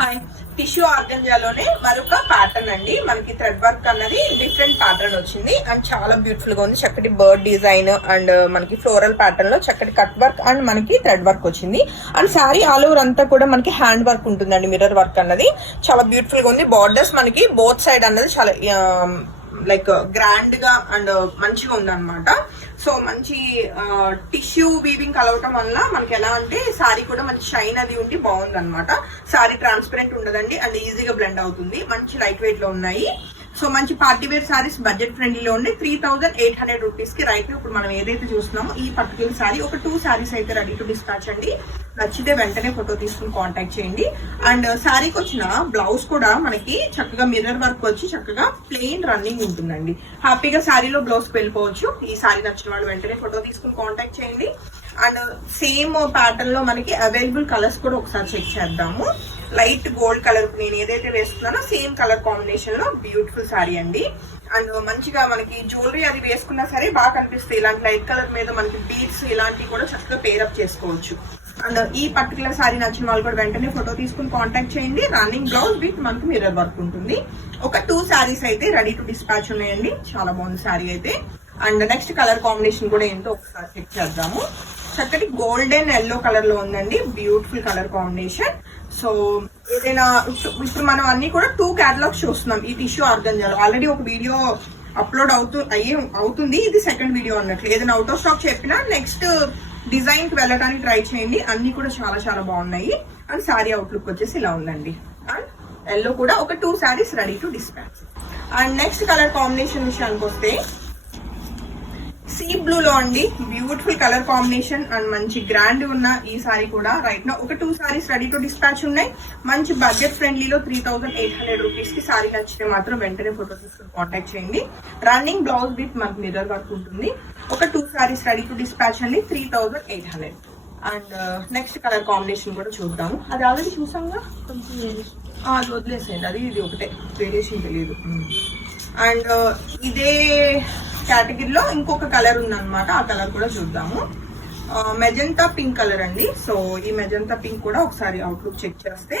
Hi, tissue ఆర్గంజాలోనే మరొక pattern అండి. మనకి థ్రెడ్ వర్క్ అన్నది డిఫరెంట్ ప్యాటర్న్ వచ్చింది అండ్ చాలా బ్యూటిఫుల్ గా ఉంది. చక్కటి బర్డ్ డిజైన్ అండ్ మనకి ఫ్లోరల్ ప్యాటర్న్ లో చక్కటి కట్ వర్క్ అండ్ మనకి థ్రెడ్ వర్క్ వచ్చింది. అండ్ శారీ ఆల్ ఓవర్ అంతా కూడా మనకి హ్యాండ్ వర్క్ ఉంటుందండి. మిర్రర్ వర్క్ అన్నది చాలా బ్యూటిఫుల్ గా ఉంది. బార్డర్స్ మనకి బోత్ సైడ్ అన్నది చాలా లైక్ గ్రాండ్ గా అండ్ మంచిగా ఉంది అనమాట. సో మంచి టిష్యూ వీవింగ్ కలవటం వల్ల మనకి ఎలా అంటే శారీ కూడా మంచి షైన్ అది ఉండి బాగుంది అనమాట. శారీ ట్రాన్స్పరెంట్ ఉండదండి అండ్ ఈజీగా బ్లెండ్ అవుతుంది. మంచి లైట్ వెయిట్ లో ఉన్నాయి. సో మంచి పార్టీ వేర్ సారీస్ బడ్జెట్ ఫ్రెండ్లీలో ఉండి 3800 రూపీస్ కి రైట్. ఇప్పుడు మనం ఏదైతే చూస్తున్నామో ఈ పర్టికులర్ సారీ ఒక 2 సారీస్ అయితే రెడీ టు డిస్పాచ్ అండి. నచ్చితే వెంటనే ఫోటో తీసుకుని కాంటాక్ట్ చేయండి. అండ్ శారీకి వచ్చిన బ్లౌజ్ కూడా మనకి చక్కగా మిర్రర్ వర్క్ వచ్చి చక్కగా ప్లెయిన్ రన్నింగ్ ఉంటుందండి. హ్యాపీగా శారీలో బ్లౌజ్ కి వెళ్ళిపోవచ్చు. ఈ శారీ నచ్చిన వాళ్ళు వెంటనే ఫోటో తీసుకుని కాంటాక్ట్ చేయండి. అండ్ సేమ్ ప్యాటర్న్ లో మనకి అవైలబుల్ కలర్స్ కూడా ఒకసారి చెక్ చేద్దాము. లైట్ గోల్డ్ కలర్ నేను ఏదైతే వేసుకున్నానో సేమ్ కలర్ కాంబినేషన్ లో బ్యూటిఫుల్ శారీ అండి. అండ్ మంచిగా మనకి జ్యువెలరీ అది వేసుకున్నా సరే బాగా కనిపిస్తాయి. ఇలాంటి లైట్ కలర్ మీద మనకి బీడ్స్ ఇలాంటివి కూడా చక్కగా పేరప్ చేసుకోవచ్చు. అండ్ ఈ పర్టికులర్ శారీ నచ్చిన వాళ్ళు కూడా వెంటనే ఫోటో తీసుకుని కాంటాక్ట్ చేయండి. రన్నింగ్ బ్లౌజ్ విత్ మనకి మిర్రర్ వర్క్ ఉంటుంది. ఒక 2 శారీస్ అయితే రెడీ టు డిస్పాచ్ ఉన్నాయండి. చాలా బాగుంది శారీ అయితే. అండ్ నెక్స్ట్ కలర్ కాంబినేషన్ కూడా ఏంటో ఒకసారి చెక్ చేద్దాము. చక్కటి గోల్డెన్ ఎల్లో కలర్ లో ఉందండి. Beautiful colour combination. సో ఏదైనా ఇప్పుడు మనం అన్ని కూడా 2 క్యాటలాగ్స్ చూస్తున్నాం ఈ టిష్యూ ఆర్గంజాలో. ఆల్రెడీ ఒక వీడియో అప్లోడ్ అవుతుంది. ఇది సెకండ్ వీడియో అన్నట్లు. ఏదైనా అవుట్ ఆఫ్ స్టాక్ చెప్పినా నెక్స్ట్ డిజైన్ కి వెళ్ళడానికి ట్రై చేయండి. అన్ని కూడా చాలా చాలా బాగున్నాయి. అండ్ శారీ అవుట్లుక్ వచ్చేసి ఇలా ఉందండి. అండ్ ఎల్లో కూడా ఒక 2 saris ready to dispatch. And next colour combination విషయానికి వస్తే సీ బ్లూ లో అండి. బ్యూటిఫుల్ కలర్ కాంబినేషన్ అండ్ మంచి గ్రాండ్ ఉన్న ఈ సారీ కూడా రైట్ నా ఒక 2 సారీస్ రెడీ టు డిస్పాచ్ ఉన్నాయి. మంచి బడ్జెట్ ఫ్రెండ్లీలో 3800 రూపీస్ కి సారీ నచ్చితే మాత్రం వెంటనే ఫోటో తీసుకుని కాంటాక్ట్ చేయండి. రన్నింగ్ బ్లౌజ్ విత్ మనకి మిర్రర్ వర్క్ ఉంటుంది. ఒక 2 సారీస్ రెడీ టు డిస్పాచ్ అండి. 3800. అండ్ నెక్స్ట్ కలర్ కాంబినేషన్ కూడా చూద్దాము. అది ఆల్రెడీ చూసాంగా, అది వదిలేసేయండి. అది ఇది ఒకటే వేరియేషన్ తెలియదు. అండ్ ఇదే కేటగిరీలో ఇంకొక కలర్ ఉందన్నమాట. ఆ కలర్ కూడా చూద్దాము. మెజంతా పింక్ కలర్ అండి. సో ఈ మెజంతా పింక్ కూడా ఒకసారి అవుట్లుక్ చెక్ చేస్తే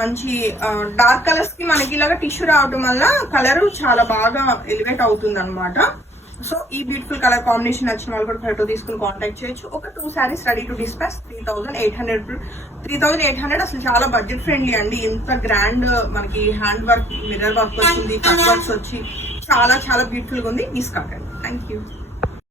మంచి డార్క్ కలర్స్ కి మనకి ఇలాగా టిష్యూ రావడం వల్ల కలర్ చాలా బాగా ఎలివేట్ అవుతుంది అనమాట. సో ఈ బ్యూటిఫుల్ కలర్ కాంబినేషన్ నచ్చిన వాళ్ళు కూడా ఫోటో తీసుకుని కాంటాక్ట్ చేయొచ్చు. ఒక 2 సారీస్ రెడీ టు డిస్పాచ్. 3800 అసలు చాలా బడ్జెట్ ఫ్రెండ్లీ అండి. ఇంత గ్రాండ్ మనకి హ్యాండ్ వర్క్ మిర్రర్ వర్క్ వచ్చింది, కట్ వర్క్స్ వచ్చి చాలా చాలా బ్యూటిఫుల్ గా ఉంది. మిస్ కాకండి. Thank you.